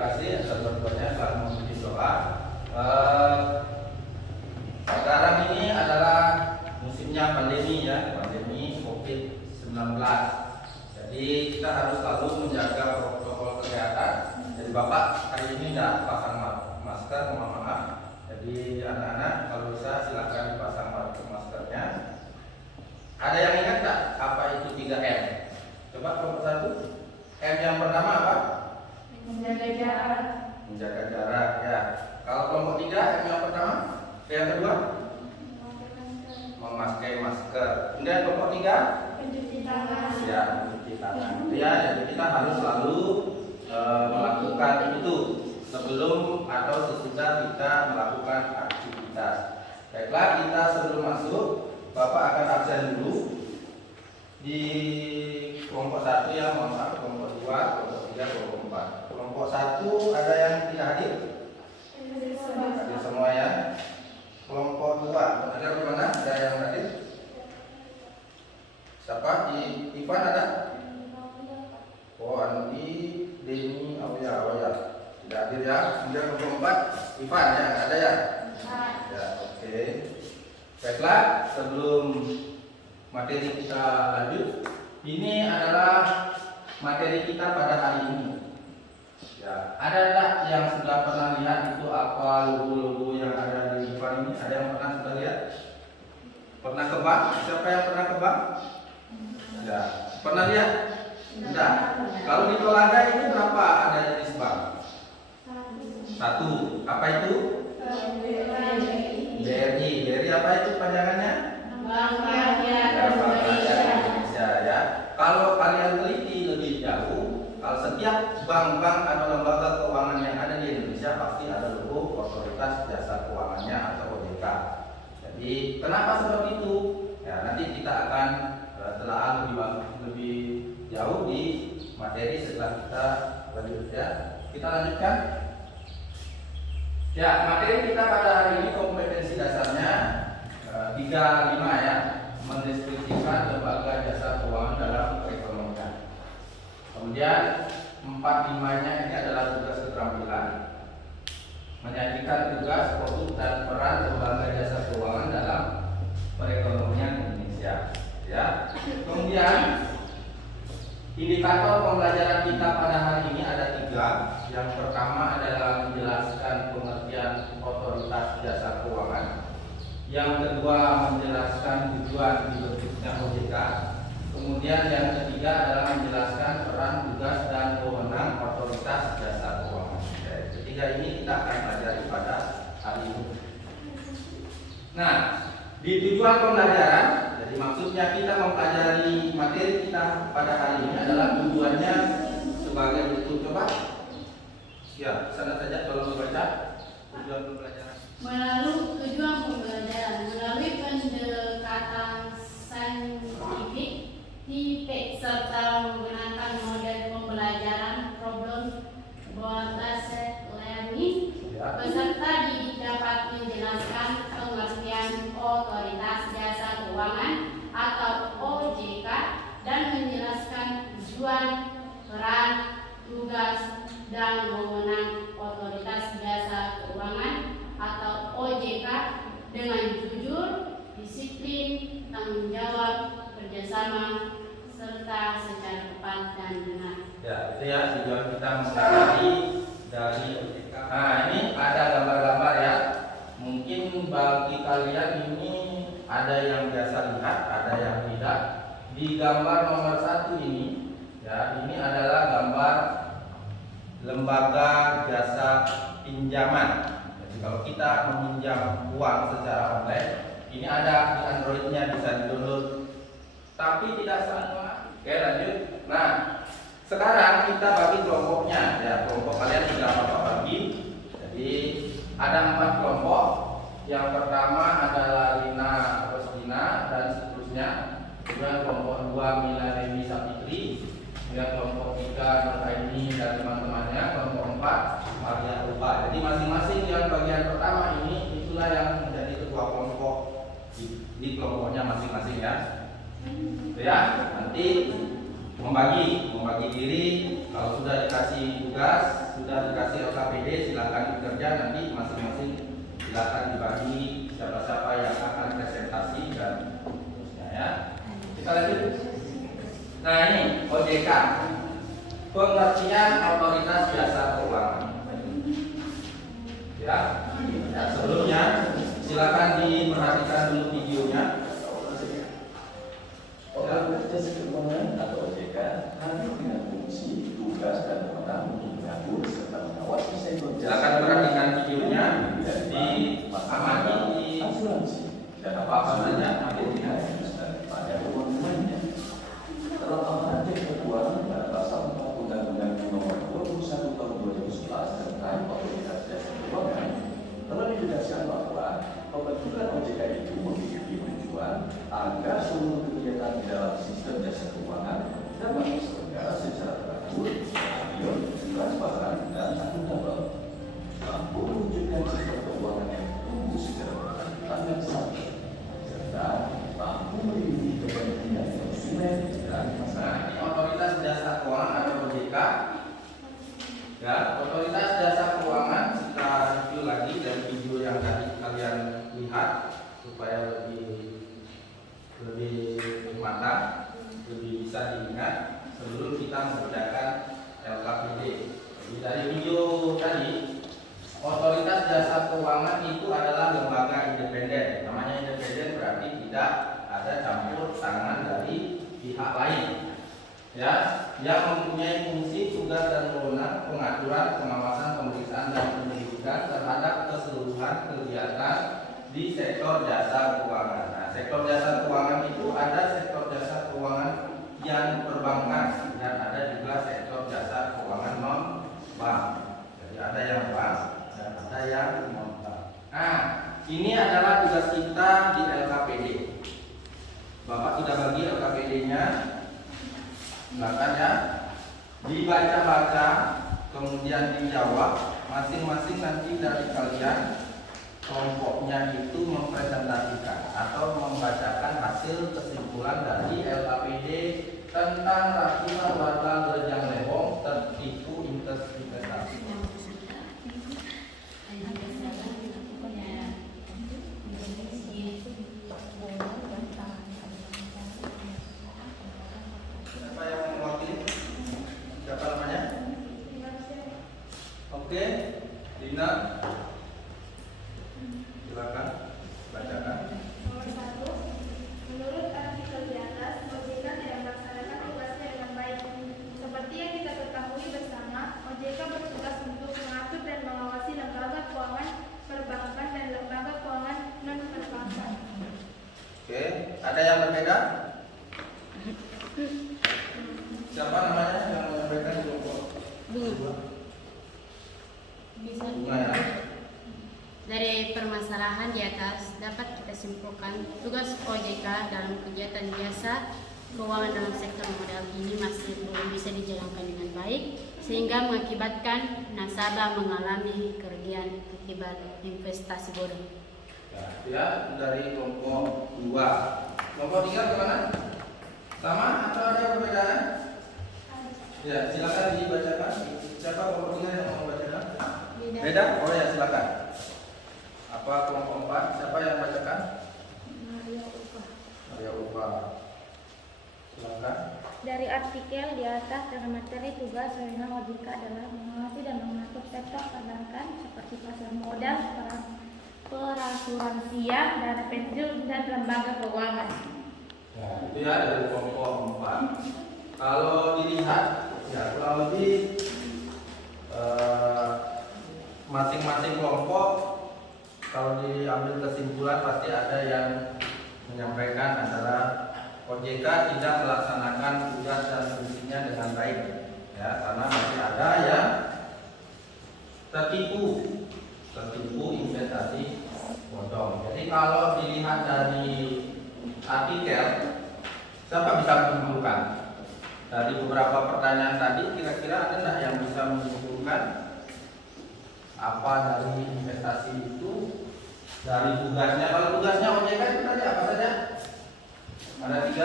kasih atas bantuannya telah mengikuti doa. Sekarang ini adalah musimnya pandemi ya, pandemi COVID-19. Jadi kita harus selalu menjaga protokol kesehatan. Jadi Bapak hari ini tidak pasang masker, mohon maaf. Jadi anak-anak kalau bisa silakan dipasang maskernya. Ada yang ingat tak apa itu 3M? Coba kelompok 1. M yang pertama apa? Menjaga jarak. Menjaga jarak ya. Kalau kelompok 3 M yang pertama? Yang kedua? Memakai masker. Kemudian kelompok 3? Mencuci tangan. Ya, mencuci tangan. Ya, jadi kita harus selalu melakukan itu sebelum atau sesudah kita melakukan aktivitas. Baiklah, kita sebelum masuk, Bapak akan absen dulu di kelompok 1 ya, mohon maaf, kelompok 2, kelompok 3, kelompok 4. Kelompok 1 ada yang tidak hadir? Hadir semua ya. Kelompok 2 ada di mana? Ada yang hadir? Siapa? Ivan ada? Oh, Andi, Deni, Awya. Tidak hadir ya. Kemudian kelompok 4 Ivan ya, ada ya? Ya, oke. Baiklah, sebelum materi kita lanjut, ini adalah materi kita pada hari ini. Ya, ada tak yang sudah pernah lihat itu apa logo-logo yang ada di depan ini? Ada yang pernah sudah lihat? Pernah ke bank? Siapa yang pernah ke bank? Ya, pernah lihat? Tidak. Kalau di Tolada ini berapa adanya di bank? 1. Apa itu? BRI. BRI apa itu panjangannya? Bank Rakyat Indonesia ya. Kalau kalian teliti lebih jauh, kalau setiap bank-bank atau lembaga keuangan yang ada di Indonesia pasti ada logo Otoritas Jasa Keuangannya atau OJK. Jadi kenapa seperti itu? Ya, nanti kita akan telah lebih jauh di materi setelah kita lanjut ya. Kita lanjutkan. Ya, materi kita pada hari ini kompetensi dasarnya 3-5 ya, mendeskripsikan lembaga jasa keuangan dalam perekonomian. Kemudian 4-5-nya ini adalah tugas keterampilan, menyajikan tugas, produk dan peran lembaga jasa keuangan dalam perekonomian Indonesia. Ya. Kemudian indikator pembelajaran kita pada hari ini ada 3. Yang pertama adalah menjelaskan pengertian otoritas jasa keuangan. Yang kedua menjelaskan tujuan dibentuknya OJK. Kemudian yang ketiga adalah menjelaskan peran, tugas dan wewenang otoritas jasa keuangan. Ketiga ini kita akan pelajari pada hari ini. Nah, di tujuan pembelajaran, jadi maksudnya kita mempelajari materi kita pada hari ini adalah tujuannya sebagai berikut. Coba ya, sana saja tolong membaca tujuan pembelajaran. Melalui pendekatan saintifik, tipe serta menggunakan model pembelajaran problem based learning, peserta didik dapat menjelaskan pengertian otoritas jasa keuangan atau OJK dan menjelaskan tujuan, peran, tugas dan wewenang otoritas jasa keuangan atau OJK dengan jujur, disiplin, tanggung jawab, kerjasama, serta secara tepat dan benar. Ya, itu ya tujuan kita mempelajari dari OJK. Nah, ini ada gambar-gambar ya. Mungkin bagi kalian ini ada yang biasa lihat, ada yang tidak. Di gambar nomor 1 ini, ya, ini adalah gambar lembaga jasa pinjaman. Jadi kalau kita meminjam uang secara online, ini ada di Android-nya, bisa di-download. Tapi tidak semua. Oke, lanjut. Nah, sekarang kita bagi kelompoknya. Ya, kelompok kalian sudah Bapak bagi. Jadi ada 4 kelompok. Yang pertama adalah Lina Rosdina dan seterusnya. Kemudian kelompok 2 Mila Dewi Sapitri. Kemudian kelompok 3 Nuraini dan teman-temannya. Kelompok 4 Maria Rupa. Jadi masing-masing yang bagian pertama ini itulah yang menjadi ketua kelompok di kelompoknya masing-masing ya. Itu ya. Nanti membagi diri. Kalau sudah dikasih tugas, sudah dikasih LKPD, silakan bekerja. Nanti masing-masing silakan dibagi siapa-siapa yang akan presentasi dan seterusnya ya. Kita lanjut. Nah ini OJK, pengertian otoritas jasa keuangan. Ya, sebelumnya silakan diperhatikan dulu videonya. Otoritas jasa keuangan atau OJK hadir dengan fungsi, tugas, dan wewenang untuk mengatur serta mengawasi sektor jasa. Silakan perhatikan videonya, diamati, di asuransi dan apa saja. pada keuangan lainnya. Dalam amanat jasa keuangan pada pasal 4 Undang-Undang Nomor 21 Tahun 2011 tentang otoritas jasa keuangan telah ditegaskan bahwa pembentukan OJK itu memiliki tujuan agar seluruh kegiatan di dalam sistem jasa keuangan dapat terselenggara secara teratur, adil, transparan, dan akuntabel, mampu mewujudkan sistem keuangan yang tumbuh secara berkelanjutan dan stabil, serta mampu melindungi kepentingan konsumen dan masyarakat. Otoritas jasa keuangan atau OJK. Ya, otoritas jasa keuangan kita review lagi dari video yang tadi kalian lihat supaya lebih matang, lebih bisa diingat sebelum kita mengerjakan LKPD. Jadi dari video tadi, otoritas jasa keuangan itu adalah lembaga independen. Namanya independen berarti tidak ada campur tangan dari pihak lain. Ya, yang mempunyai fungsi, tugas, dan wewenang pengaturan, pengawasan, pemeriksaan, dan penyelidikan terhadap keseluruhan kegiatan di sektor jasa keuangan. Nah, sektor jasa keuangan itu ada sektor jasa keuangan yang perbankan dan ada juga sektor jasa keuangan non bank. Jadi ada yang bank dan ada yang non bank. Nah, ini adalah tugas kita di LKPD. Bapak sudah bagi LKPD-nya. Silakan ya, dibaca-baca, kemudian dijawab. Masing-masing nanti dari kalian kelompoknya itu mempresentasikan atau membacakan hasil kesimpulan dari LKPD tentang Rakina Warta Gerjang Lebong tertipu investasi. Siapa yang mewakili? Siapa namanya? Oke, Dina. Silakan bacakan. Nomor 1, menurut artikel di atas, OJK tidak melaksanakan tugasnya dengan baik. Seperti yang kita ketahui bersama, OJK bertugas untuk mengatur dan mengawasi lembaga keuangan perbankan dan lembaga keuangan non-perbankan. Oke, ada yang berbeda? Siapa namanya yang menyampaikan kelompok? Bisa Bunga ya. dari permasalahan di atas dapat kita simpulkan tugas OJK dalam kegiatan jasa keuangan dalam sektor modal ini masih belum bisa dijalankan dengan baik sehingga mengakibatkan nasabah mengalami kerugian akibat investasi bodong. Ya, dari kelompok 2. Kelompok 3 gimana? Sama atau ada perbedaan? Ya, silakan dibacakan. Siapa kelompok 3 yang mau membacakan? Beda? Oh ya, silakan. Apa kelompok 4? Siapa yang bacakan? Maria Upa. Silakan. Dari artikel di atas dengan materi tugas wewenang OJK adalah mengawasi dan mengatur sektor perbankan seperti pasar modal, perasuransian, dana pensiun, dan lembaga keuangan. Ya, itu ya dari kelompok 4. Kalau dilihat, ya kurang lebih masing-masing kelompok kalau diambil kesimpulan pasti ada yang menyampaikan adalah OJK tidak melaksanakan tugas dan fungsinya dengan baik, ya karena masih ada yang tertipu investasi bodong. Jadi kalau dilihat dari artikel, siapa bisa menyimpulkan dari beberapa pertanyaan tadi? Kira-kira ada nggak yang bisa menyimpulkan apa dari investasi itu, dari tugasnya? Kalau tugasnya OJK itu tadi apa saja? Ada 3.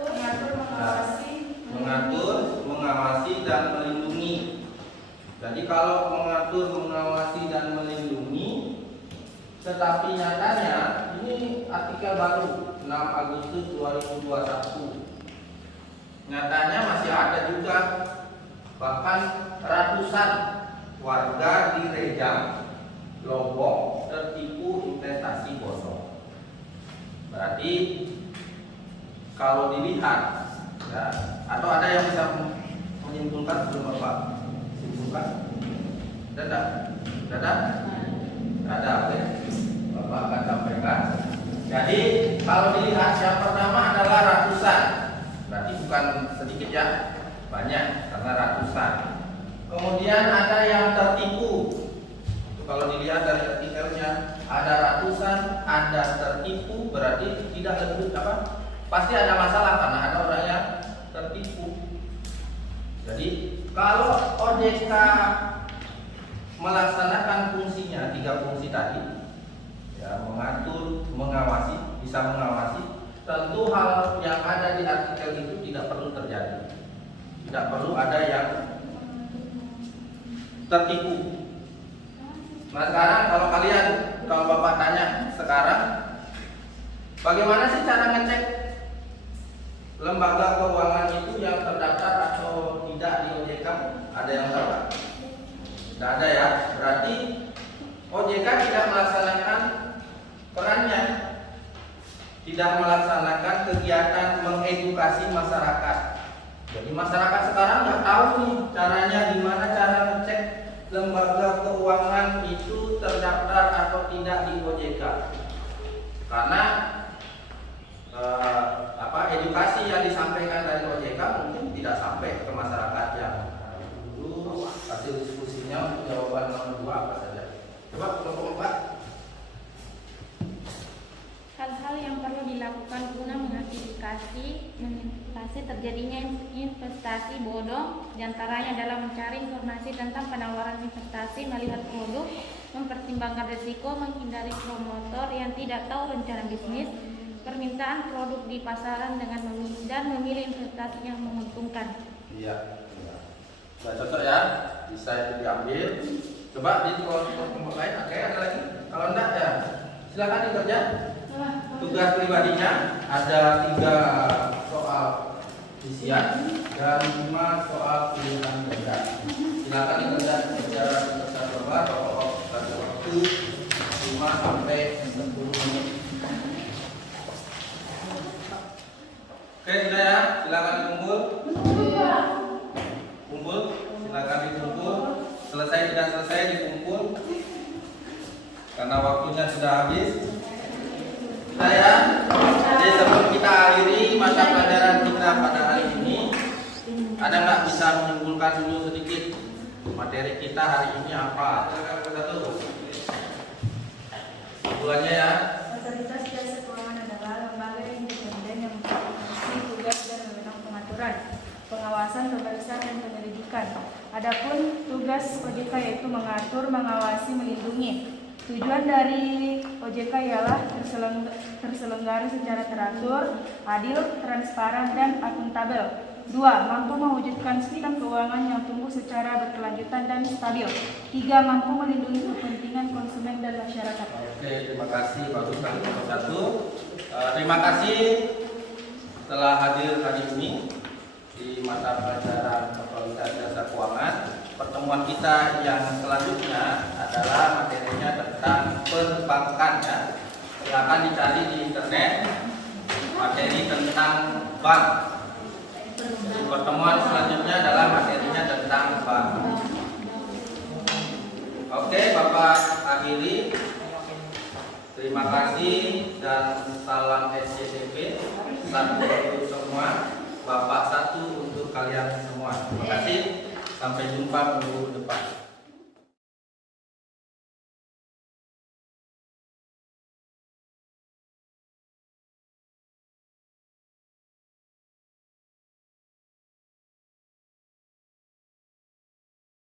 Mengatur, mengawasi, mengatur, mengawasi dan melindungi. Jadi kalau mengatur, mengawasi dan melindungi, tetapi nyatanya ini artikel baru 6 Agustus 2021. Nyatanya masih ada juga bahkan ratusan warga di Rejang, Lombok tertipu investasi bodong. Berarti kalau dilihat ya, atau ada yang bisa menyimpulkan sebelum Bapak simpulkan? Ada, oke. Bapak akan sampaikan. Jadi kalau dilihat yang pertama adalah ratusan, berarti bukan sedikit ya, banyak karena ratusan. Kemudian ada yang tertipu. Kalau dilihat dari artikelnya ada ratusan, ada tertipu, berarti tidak lebih apa? Pasti ada masalah karena ada orang yang tertipu. Jadi kalau OJK melaksanakan fungsinya 3 fungsi tadi, ya, mengatur, mengawasi, bisa mengawasi, tentu hal yang ada di artikel itu tidak perlu terjadi. Tidak perlu ada yang tertipu. Nah sekarang kalau Bapak tanya sekarang, bagaimana sih cara ngecek lembaga keuangan itu yang terdaftar atau tidak di OJK? Ada yang tahu? Tidak ada ya. Berarti OJK tidak melaksanakan perannya, tidak melaksanakan kegiatan mengedukasi masyarakat. Jadi masyarakat sekarang nggak tahu nih caranya gimana cara ngecek lembaga keuangan itu terdaftar atau tidak di OJK. Karena edukasi yang disampaikan dari OJK mungkin tidak sampai ke masyarakat yang dulu. Hasil diskusinya untuk jawaban nomor 2 apa saja? Coba kelompok 4. Hal-hal yang perlu dilakukan guna mengantisipasi terjadinya investasi bodong, diantaranya dalam mencari informasi tentang penawaran investasi, melihat produk, mempertimbangkan risiko, menghindari promotor yang tidak tahu rencana bisnis, permintaan produk di pasaran dengan memilih investasi yang menguntungkan. Iya. Sudah cocok ya, bisa itu diambil. Coba di kelompok lain, oke, ada lagi. Kalau enggak ya silakan dikerja. Tugas pribadinya ada 3 soal isian dan 5 soal pilihan kerja. Silakan dikerjakan secara bersama pada waktu 5 sampai 10 menit. Oke, sudah ya, silakan dikumpul. Kumpul, silakan dikumpul. Selesai tidak selesai dikumpul. Karena waktunya sudah habis. Sudah ya. Jadi sebelum kita akhiri mata pelajaran kita pada hari ini, ada nggak bisa menyimpulkan dulu sedikit materi kita hari ini apa? Silakan satu. Simpulannya ya. Otoritas Jasa Keuangan adalah lembaga independen yang memiliki tugas dan wewenang pengaturan, pengawasan, pemeriksaan, dan penyelidikan. Adapun tugas OJK yaitu mengatur, mengawasi, melindungi. Tujuan dari OJK ialah terselenggara secara teratur, adil, transparan, dan akuntabel. 2. Mampu mewujudkan sistem keuangan yang tumbuh secara berkelanjutan dan stabil. 3. Mampu melindungi kepentingan konsumen dan masyarakat. Oke, terima kasih bagus sekali nomor 1. Terima kasih telah hadir hari ini di mata pelajaran Otoritas Jasa Keuangan. Pertemuan kita yang selanjutnya adalah materinya tentang perbankan ya. Silakan dicari di internet materi tentang bank. Pertemuan selanjutnya adalah materinya tentang bank. Oke, Bapak akhiri. Terima kasih dan salam SCCP. 1 untuk semua, Bapak 1 untuk kalian semua. Terima kasih. Sampai jumpa minggu depan.